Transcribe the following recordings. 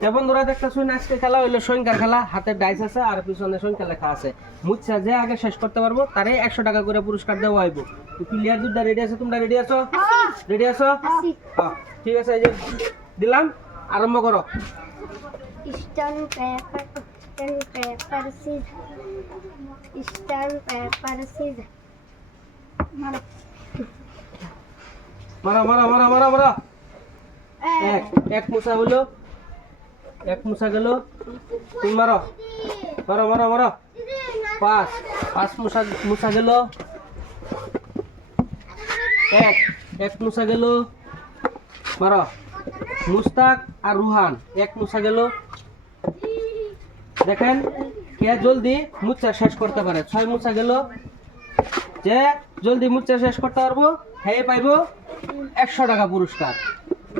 বন্ধুরা দেখতেছুন আজকে খেলা হইলো সংখ্যার খেলা। হাতে ডাইস আছে আর পিছনে সংখ্যা লেখা আছে। মুচ্ছা যে আগে শেষ করতে পারবো তারে 100 টাকা করে পুরস্কার দেওয়া হইব। প্লেয়ার দুটা রেডি আছে, তোমরা রেডি আছো? রেডি আছো? হ্যাঁ ঠিক আছে, এই যে দিলাম, আরম্ভ করো। Stone paper scissors. Stone paper scissors. মারো মারো মারো মারো মারো। এক মুছা হলো, এক মুছা গেল, তুমি মারো মারো মারো মারো। পাঁচ মুছা গেল, এক মুছা গেল, মারো। মুস্তাক আর রুহান এক মুছা গেল। দেখেন কে জলদি মুচ্ছা শেষ করতে পারে। 6 মুছা গেল। যে জলদি মুচ্ছা শেষ করতে পারবো হে পাইবো 100 টাকা পুরস্কার,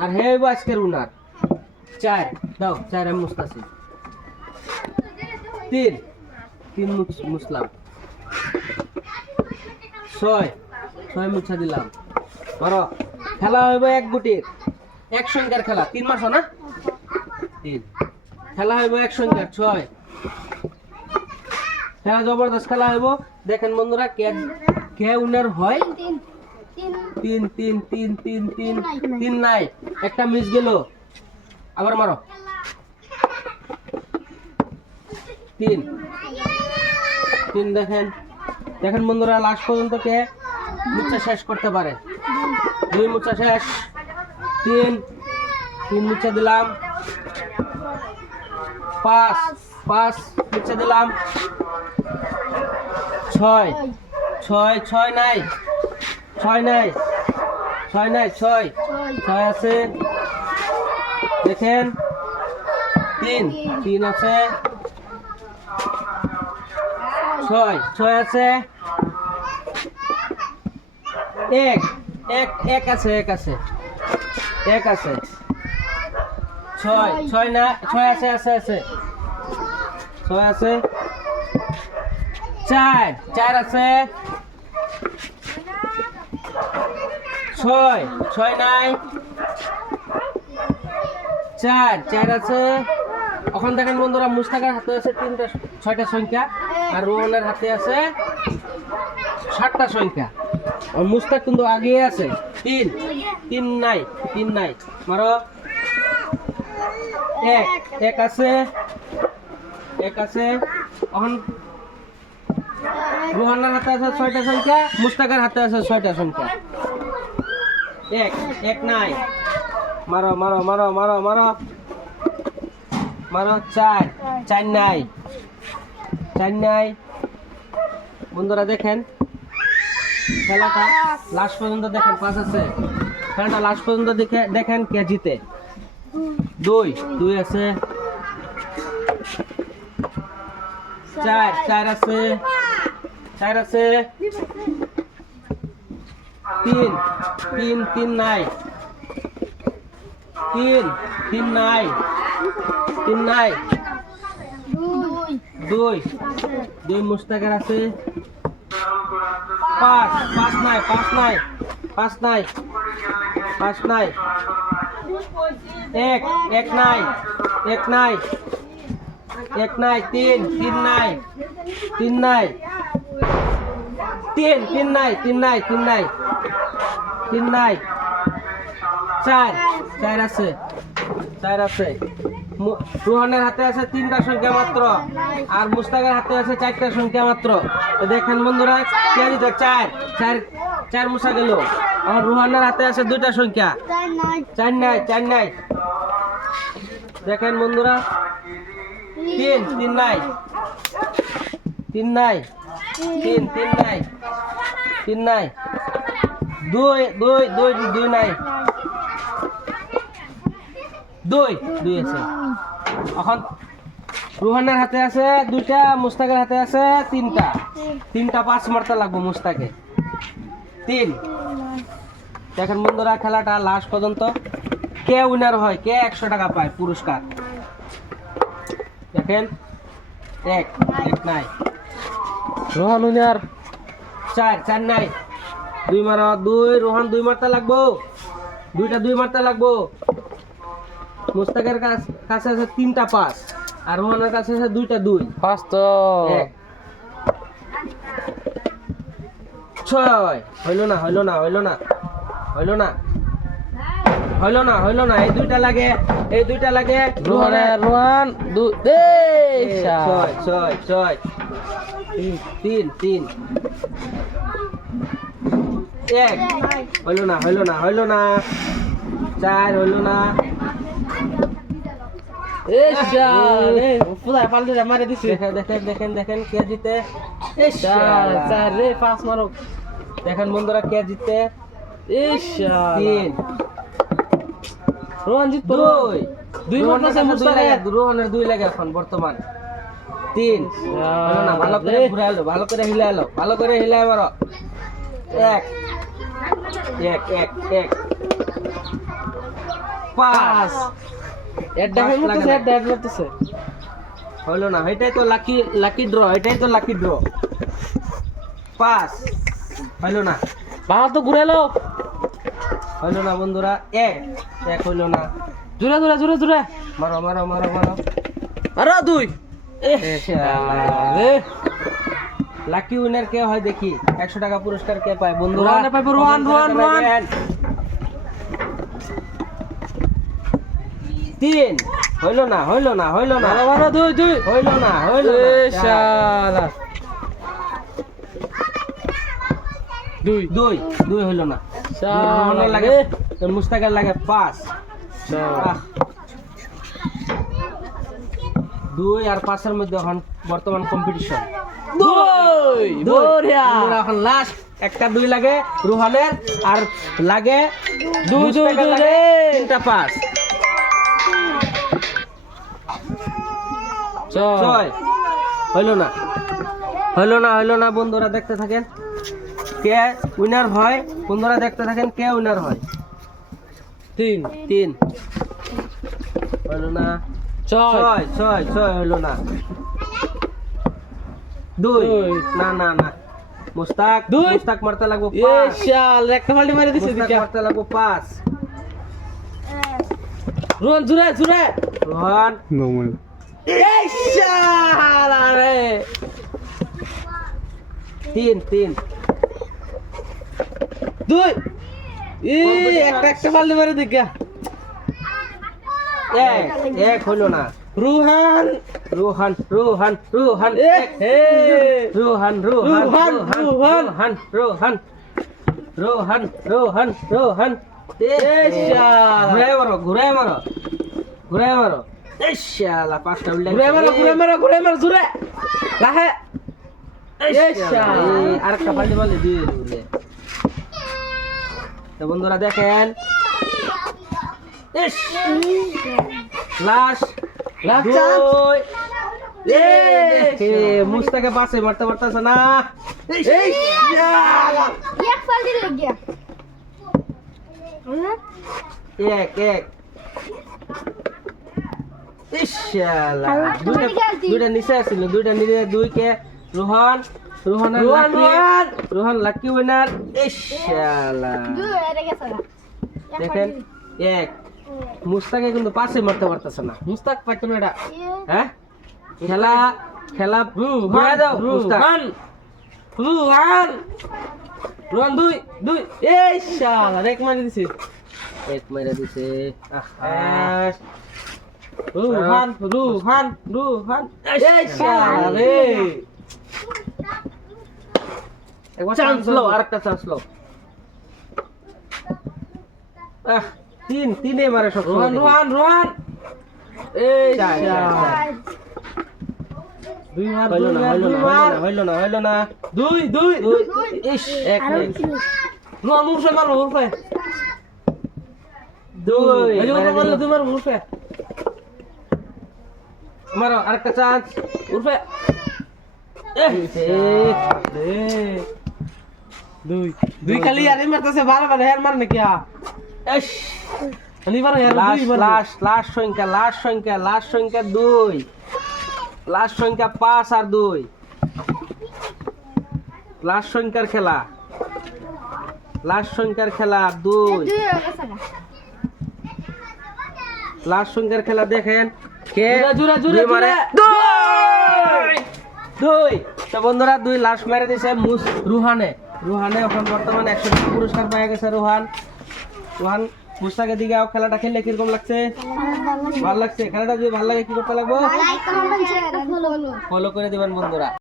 আর হে হইব আজকের উনার। 4 দাও, 4 আমি মুছতাছি। 3 মুছলাম। 6 মুছা দিলাম। মারো। খেলা হইব এক গুটির, এক সংখ্যার খেলা। 3 মাসো না? 3 খেলা হইব এক সংখ্যার। 6 খেলা জবরদস্ত খেলা হইব। দেখেন বন্ধুরা কে উনার হয়। 3 নাই, একটা মিস গেল। আবার মারো। 3 দেখেন বন্ধুরা লাস্ট পর্যন্ত কে মুচ্ছা শেষ করতে পারে। 2 মুচ্ছা শেষ। 3 মুচ্ছা দিলাম। 5 মুচ্ছা দিলাম। 6 নাই, 6 আছে। দেখেন 3 আছে। 6 আছে। এক আছে। 6 না, 6 আছে। 6 আছে। 4 আছে। 6 নাই। 4 আছে। এখন দেখেন বন্ধুরা মুস্তাকের হাতে আছে 6টা সংখ্যা, আর রোহনের হাতে আছে 7টা সংখ্যা। আর মুস্তাক কিন্তু আগে আছে। 3 নাই। মারো। 1 আছে। এখন রোহনের হাতে আছে 6টা সংখ্যা, মুস্তাকের হাতে আছে 6টা সংখ্যা। 1 নাই। মারো। 4 নাই। বন্ধুরা দেখেন খেলাটা লাস্ট পর্যন্ত দেখেন। 5 আছে। খেলাটা লাস্ট পর্যন্ত দেখেন কে জিতে। 2 আছে। 4 আছে। 3 নাই। 3 নাই। 2 মুস্তাকের আছে। 5 নাই। 1 নাই। 1 নাই। 3 নাই। 4 আছে। রোহনের হাতে আছে 3টা সংখ্যা মাত্র, আর মুস্তাকের হাতে আছে 4টা সংখ্যা মাত্র। দেখেন বন্ধুরা কে জিতে। 4 মুছা গেল। আর রোহনের হাতে আছে 2টা সংখ্যা। 4 নাই। দেখেন বন্ধুরা 3 নাই। 2 নাই। 2 নাই। 2 আছে। এখন রোহানের হাতে আছে 2টা, মুস্তাকের হাতে আছে 3টা। 5 মারতে লাগবো মুস্তাকে। 3 দেখেন বন্ধুরা খেলাটা লাস্ট পর্যন্ত কে উইনার হয়, কে 100 টাকা পায় পুরস্কার। দেখেন 1 নাই। রোহান উইনার। 4 নাই। 2 মারো। 2 রোহান 2 মারতে লাগবো। 2টা 2 মারতে লাগবো। মুস্তাকের কাছে আছে 3টা 5 আর রোহানের কাছে আছে 2টা 2 পাঁচ তো 1 6 হইলো না হইলো না হইলো না হইলো না হইলো না হইলো না এই দুইটা লাগে রোহানের রোহান দুই এই শালা 6 3 1 হইলো না 4 হইলো না এই শালা রে পুরা পাল্টে মারে দিছে দেখেন কে জিতে চার চার রে পাঁচ মারো দেখেন বন্ধুরা কে জিতে এই শালা 3 রোহান জিততো 2 দুই মারতেছে মুস্তাকে রোহনের 2 লাগে এখন বর্তমান 3 হলো না ভালো করে ঘুরাইলো ভালো করে হিলাই মারো 1 5 এর ডাবল মারতেছে হলো না এটাই তো লাকি ড্র 5 হলো না বাবা তো ঘুরাইলো হলো না বন্ধুরা 1 হলো না জোরে মারো আরে দুই রে লাকি উইনার কে হয় দেখি 100 টাকা পুরস্কার কে পায় বন্ধুরা রোহানে পাইবো, রোহান। 3 হইলো না বাবা দুই হইলো না এই শালা দুই 2 হইলো না শালা রোহানের লাগে মুস্তাকের লাগে 5 শালা 2 আর 5 এর মধ্যে এখন বর্তমান কম্পিটিশন দুই বড়িয়া এখন লাস্ট একটা 2 লাগে রোহানের আর লাগে দুই মুস্তাকের লাগে রে 3টা 5 ছয় 6 হইলো না বন্ধুরা দেখতে থাকেন কে উইনার হয় তিন 3 হইলো না ছয় 6 হইলো না 2 না মুস্তাক মারতে লাগবো এই 5 শাল একটা ফাল্টি মারে দিছে মুস্তাক দিকা মারতে লাগবো 5 রোহান জুরে রোহান এই শালা রে 3 দুই এই একটা ফাল্টি মারে দিকা 1 হইলো না রোহান রোহান এ হে রোহান এই শালা ঘুরাই মারো এই শালা 5টা উল্টে ঘুরে মারো জুরে লাহে এই শালা আরেকটা ফাল্টি বলে দিয়ে দিলে তো বন্ধুরা দেখেন লাস্ট মুস্তাকে পাশে মারতে পারতেছে না এই শালা एक फाल्टी लग गया এক ইশালা আর দুইটা তোমার গেলতি। দুইটা নিচে আছিল দুইটা নিচে 2 কে রোহান লাকি উইনার ইশালা दो अरे कैसा দেখেন 1 মুস্তাকে কিন্তু পাশে মারতে পারতেছে না মুস্তাক পাইতো না এটা হ্যাঁ খেলা ঘুরাই দাও মুস্তাক রোহান দুই এই শালা রেক মারি দিছি এক মেরে দিছে রোহান এই শালা রে একবার চান্স লো আরেকটা চান্স লো তিনে মারে সব রোহান এই চার, শালা দুই মার হইলো না দুই ইস এক মিনিট রোহান উঠে মারো উঠে 2 এই যে মারলো দুই মারো উঠে মারো আরেকটা চান্স উঠে দুই খালি আরে মারতেছে বারবার হেয়ার মার নাকি নিবার হেয়ার দুই মার লাস্ট সংখ্যা 2 লাস্ট সংখ্যা 5 আর 2 লাস্ট সংখ্যার খেলা 2 दो कैसा লাস্ট সংখ্যার খেলা দেখেন কে জোরে, জোরে, দুই মারে জোরে। দুই তো বন্ধুরা দুই লাস্ট মেরে দিছে রুহানে এখন বর্তমানে 100 টাকা পুরস্কার পেয়ে গেছে রুহান মুস্তাকের দিকে খেলাটা খেললে কিরকম লাগছে? ভালো লাগছে। খেলাটা যদি ভালো লাগে কি করতে লাগবে? Like comment share follow follow করে দিবেন বন্ধুরা।